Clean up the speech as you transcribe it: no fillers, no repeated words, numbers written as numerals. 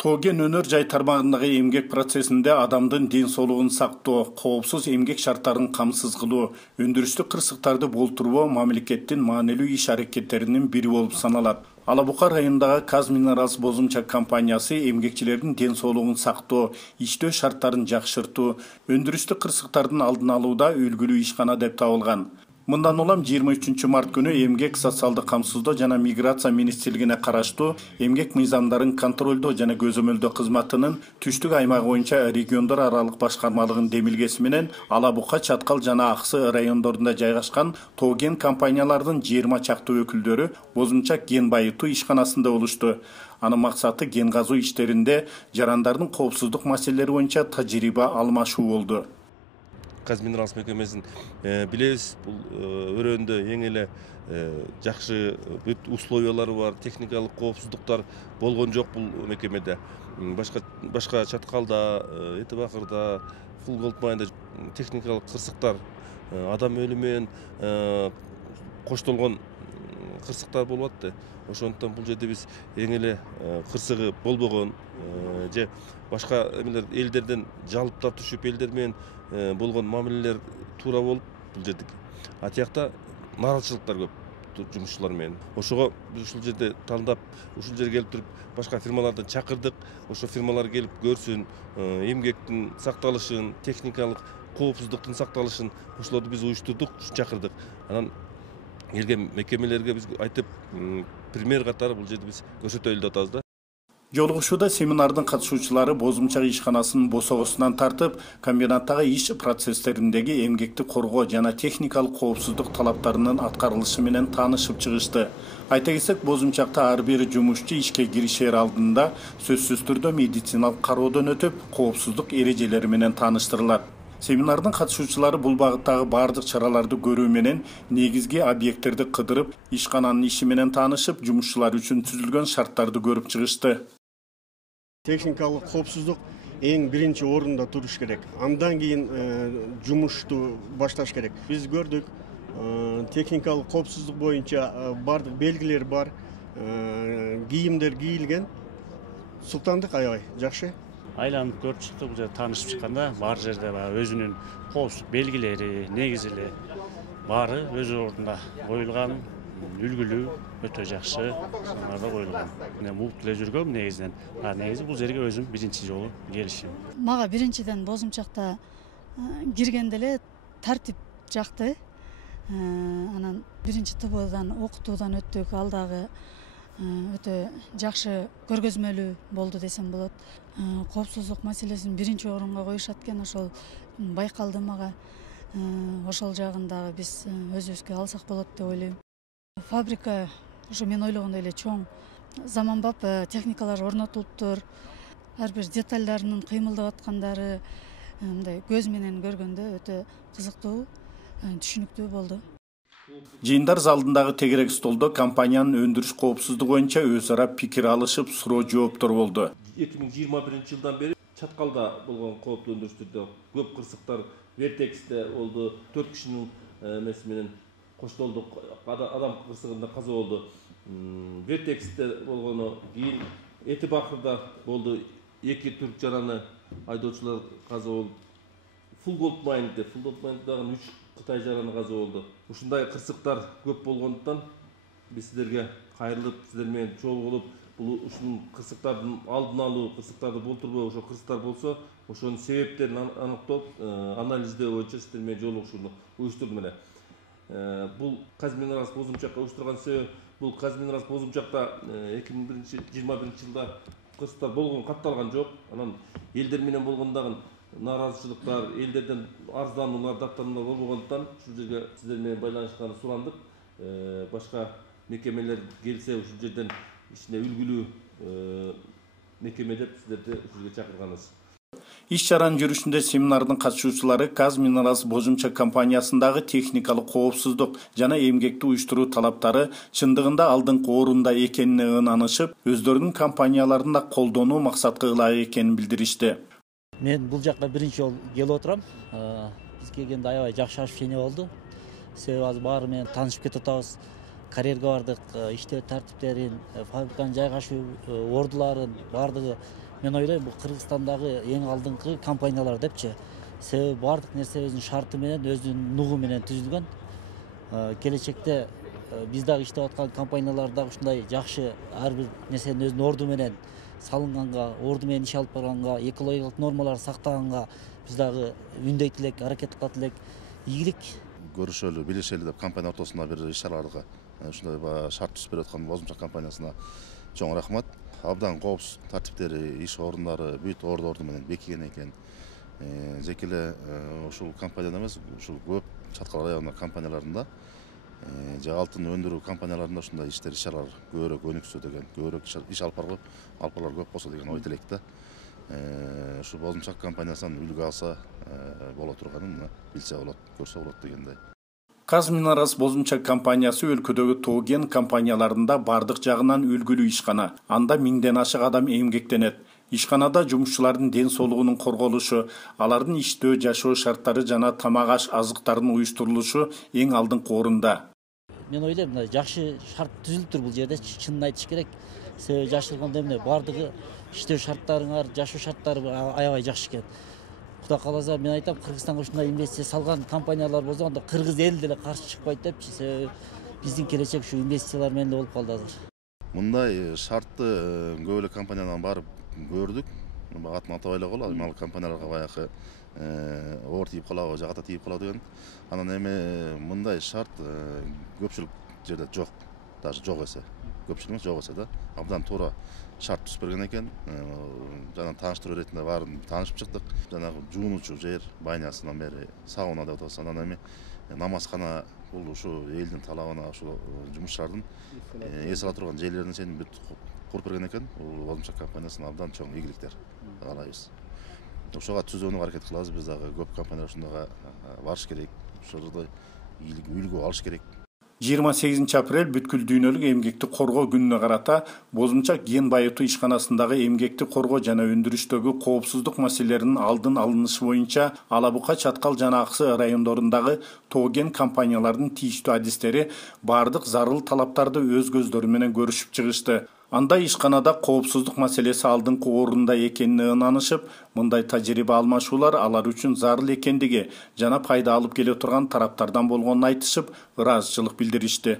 Тоген өнөр жай тармагындагы эмгек процессинде адамдын ден соолугун сактоо, коопсуз эмгек шарттарын камсыз кылуу, өндүрүштүк кырсыктарды болтурбоо мамлекеттин маанилүү иш аракеттеринин бири болуп саналат. Алабука районундагы Казминералс бозумча компаниясы эмгекчилердин ден соолугун сактоо, иштөө шарттарын жакшыртуу, өндүрүштүк кырсыктардын алдын алууда үлгүлүү ишкана деп табылган. Мындан улам 23 март күнү эмгек социалдык камсыздоо жана миграция министрлигине караштуу эмгек мыйзамдарын контролдоо жана көзөмөлдөө кызматынын түштүк аймагы боюнча региондор аралык башкармалыгынын демилгеси менен Алабука, Чаткал жана Аксы райондорунда жайгашкан Тоген компаниялардын 20 чакты өкүлдөрү бозумча ген байытуу ишканасында болушту. Анын максаты ген казуу иштеринде жарандардын коопсуздук маселелери боюнча тажрыйба алмашуу болду. Казминералс мекемесин билебиз, бул өрөөндө эң эле жакшы бүт условиялары бар, техникалык коопсуздуктар болгон жок бул мекемеде. Башка Чаткалда, Эти Бакырда, Фул Голдмайнда техникалык кырсыктар, адам өлүмү менен коштолгон кырсыктар болуп атты. Ошондуктан бул жерде биз эң эле кырсыгы болбогон же башка элдерден жалыптар түшүп элдер менен болгон мамилелер туура болуп бул жерде. А тиякта нааразычылыктар көп жумушчулар менен. Ошого биз ушул жерде тандап, ушул жерге келип туруп башка фирмалардан чакырдык. Ошо фирмалар келип көрсүн, эмгектин сакталышын, техникалык коопсуздуктун сакталышын ошолорду биз уюштурдук, чакырдык. Анан келген мекемелерге биз айтып, пример катары бул жерде биз көрсөтөлү деп атабыз да. Жолугушууда семинардын катышуучулары бозумча ишканасынын босогосунан тартып, комбинаттагы иш процесстериндеги эмгекти коргоо жана техникалык коопсуздук талаптарынын аткарылышы менен таанышып чыгышты. Айта кетсек, бозумчакта ар бир жумушчу ишке киришер алдында сөзсүз түрдө медициналык кароодон өтүп, коопсуздук эрежелери менен тааныштырылат. Семинардын катышуучулары бул багыттагы бардык чараларды көрүү менен негизги объекттерди кыдырып, ишкананын иши менен таанышып, жумушчулар үчүн түзүлгөн шарттарды көрүп чыгышты. Техникалык коопсуздук эң биринчи орунда туруш керек. Андан кийин жумушту башташ керек. Биз көрдүк, техникалык коопсуздук боюнча бардык белгилер бар, кийимдер кийилген. Султандык аябай жакшы. Айланып көрүп чыкты, бул жерде таанышып чыкканда бар жерде өзүнүн коопсуздук белгилери, негизили баары өз ордунда коюлган, үлгүлүү, өтө жакшы шараларда коюлган. Мен бул эле жүргөм негизинен. Негизи бул жерге өзүм биринчи жолу келишим. Мага биринчиден бозумчакта киргенде эле тартип жакты. Анан биринчи ТБдан окутуудан өттүк, алдагы өтө жакшы көргөзмөлүү болду десем болот. Коопсуздук маселесин биринчи орунга коюшат экен, ошол байкалды мага. Ошол жагында биз өзүбүзгө алсак болот деп ойлойм. Фабрика ошо мен ойлогондой эле чоң, заманбап техникалар орнотулуптур. Ар бир детальдарынын кыймылдап аткандары мындай көз менен көргөндө өтө кызыктуу, түшүнүктүү болду. Жыйындар залындагы тегерек столдо компаниянын өндүрүш коопсуздугу боюнча өз ара пикир алышып, суроо жооптор болду. 2021 жылдан бери Чаткалда болгон кооптуу өндүрүштөрдө көп кырсыктар Вертексте болду. 4 кишинин эмеси менен коштолдук, адам кырсыгында каза болду. Вертексте болгону, кийин Эти Бакырда болду. 2 түрк жараны айдоочулар каза болду. Фул Голдмайндагы 3 Кытай жараны каза болду. Ушундай кырсыктар көп болгондуктан биз сиздерге кайрылып, сиздер менен чогулуп, бул ушул кырсыктардын алдын алуу, кырсыктарды болтурбоо, ошо кырсыктар болсо, ошонун себептерин аныктап, анализдөө боюнча сиздер менен жолугушууну уюштурдум эле. Бул Казминералс бозумчакка уюштурган себеп, бул Казминералс бозумчакта 2021 жылда кырсыктар болгон катталган жок. Анан элдер менен болгондагы нааразычылыктар, элдерден арыздануулар, даттануулар болбогондуктан ушул жерге сиздер менен байланышканды сурандык. Башка мекемелер келсе ушул жерден ишине үлгүлүү мекеме деп сиздерди ушул жерге чакырганбыз. Иш чаранын жүрүшүндө семинардын катышуучулары Казминералс бозумча компаниясындагы техникалык коопсуздук жана эмгекти уюштуруу талаптары чындыгында алдыңкы орунда экенине ынанышып, өздөрүнүн компанияларында колдонуу максатка ылайык экенин билдиришти. Мен бул жакка биринчи жолу келип отурам. Биз келгенде аябай жакшы ощущение болду. Себеби азыр баары менен таанышып кетип атабыз. карьерге бардык, иштөө тартиптерин, фабриканын жайгашуу ордуларын бардыгы мен ойлойм бул Кыргызстандагы эң алдыңкы компаниялар депчи. Себеби бардык нерсе өзүнүн шарты менен, өзүнүн нугу менен түзүлгөн. Келечекте биз дагы иштеп аткан компаниялар дагы ушундай жакшы ар бир нерсенин өзүнүн орду менен салынганга, орду менен иш алып барганга, экологиялык нормаларды сактаганга биз дагы үндөйт элек, аракет кылат элек. Ийгилик. Көрүшөлү, билишели деп компания ортосунда бир иш-чараларга ушундай шарт түзүп берип аткан Бозумчак компаниясына чоң рахмат. Абдан коопсуз тартиптери, иш орундары бүт орду менен бекиген экен. Жеке эле ушул компанияда эмес, ушул көп Чаткал районунун компанияларында, алтын өндүрүү компанияларында ушундай иштер, иш-чаралар көбүрөөк өнүксө деген, көбүрөөк иш алып баргылар көп болсо деген ой тилек да. Ушу Бозумчак компаниясынан үлгү алса боло турганын билсе болот, көрсө болот дегендей. Казминарас Бозумчак компаниясы өлкөдөгү тоо-кен компанияларында бардык жагынан үлгүлүү ишкана. Анда 1000ден ашык адам эмгектенет. Ишканада жумушчулардын ден соолугунун корголушу, алардын иштөө, жашоо шарттары жана тамак-аш азыктарынын уюштурулушу эң алдыңкы орунда. Мен ойлойм, жакшы шарт түзүлүптүр бул жерде, чынын айтыш керек. Себеби жашырганда эмне бардыгы иштөө шарттарыңар, жашоо шарттары аябай жакшы экен. Кудай кааласа, мен айтам, Кыргызстанга ушундай инвестиция салган компаниялар болсо, анда кыргыз эли деле каршы чыкпайт депчи. Себеби биздин келечек ушу инвестициялар менен болуп калды азыр. Мындай шартты көп эле компаниялардан барып көрдүк. Атын атабай эле коелу, ал компанияларга баягы оор тийип калабы, жагата тийип калабы деген. Анан эми мындай шарт көпчүлүк жерде жок, даже жок эсе. Көпчүлүк эмес, жок эсе да. Абдан туура шарт түзүп берген экен. Жана тааныштыруу иретинде баарын таанышып чыктык. Жанагы жуунуучу жер байнясынан бери сауна деп атабыз. Анан эми намазкана бул ушу элдин талабына, ушу жумушчулардын эс ала турган жерлерин сен бүт куруп берген экен. Бул Бозумчак компаниясына абдан чоң ийгиликтер каалайбыз. Ошого түзүүнү аракет кылабыз. Биз дагы көп компаниялар ушундайга барыш керек. Ошондой үлгү алыш керек. 28 апрель бүткүл дүйнөлүк эмгекти коргоо күнүнө карата Бозумчак кен байытуу ишканасындагы эмгекти коргоо жана өндүрүштөгү коопсуздук маселелеринин алдын алынышы боюнча Ала Бука, Чаткал жана Аксы райондорундагы тоо-кен компаниялардын тийиштүү адистери бардык зарыл талаптарды өз көздөрү менен көрүшүп чыгышты. Анда ишканада коопсуздук маселеси алдыңкы орунда экенине ынанышып, мындай тажрыйба алмашуулар алар үчүн зарыл экендиги жана пайда алып келе турган тараптардан болгонун айтышып, ыраазычылык билдиришти.